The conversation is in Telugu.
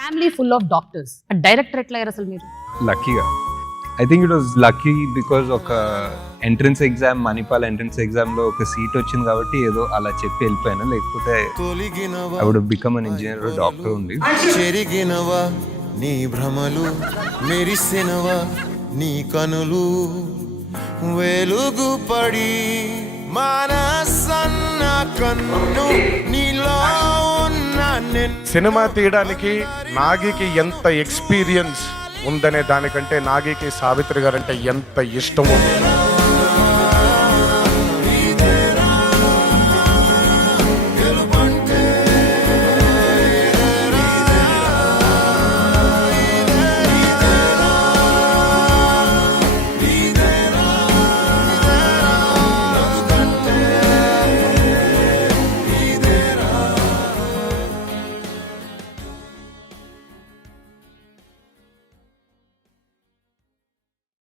Family full of doctors. Director ఎట్లా అయ్యారు అసలు మీరు? లక్కీగా I think it was lucky because ఒక ఎంట్రన్స్ ఎగ్జామ్, మణిపాల్ ఎంట్రన్స్ ఎగ్జామ్లో ఒక సీట్ వచ్చింది కాబట్టి ఏదో అలా చెప్పి వెళ్ళిపోయాను. లేకపోతే I would become an engineer, doctor ఉంది. చెరిగినవా నీ భ్రమలు, మెరిసినవా నీ కనులు, వెలుగు పడి మనసన్న కన్ను నీలో ఉన్న సినిమా తీయడానికి నాగికి ఎంత ఎక్స్పీరియన్స్ ఉందనే దానికంటే నాగికి సావిత్రి గారు అంటే ఎంత ఇష్టం ఉంది.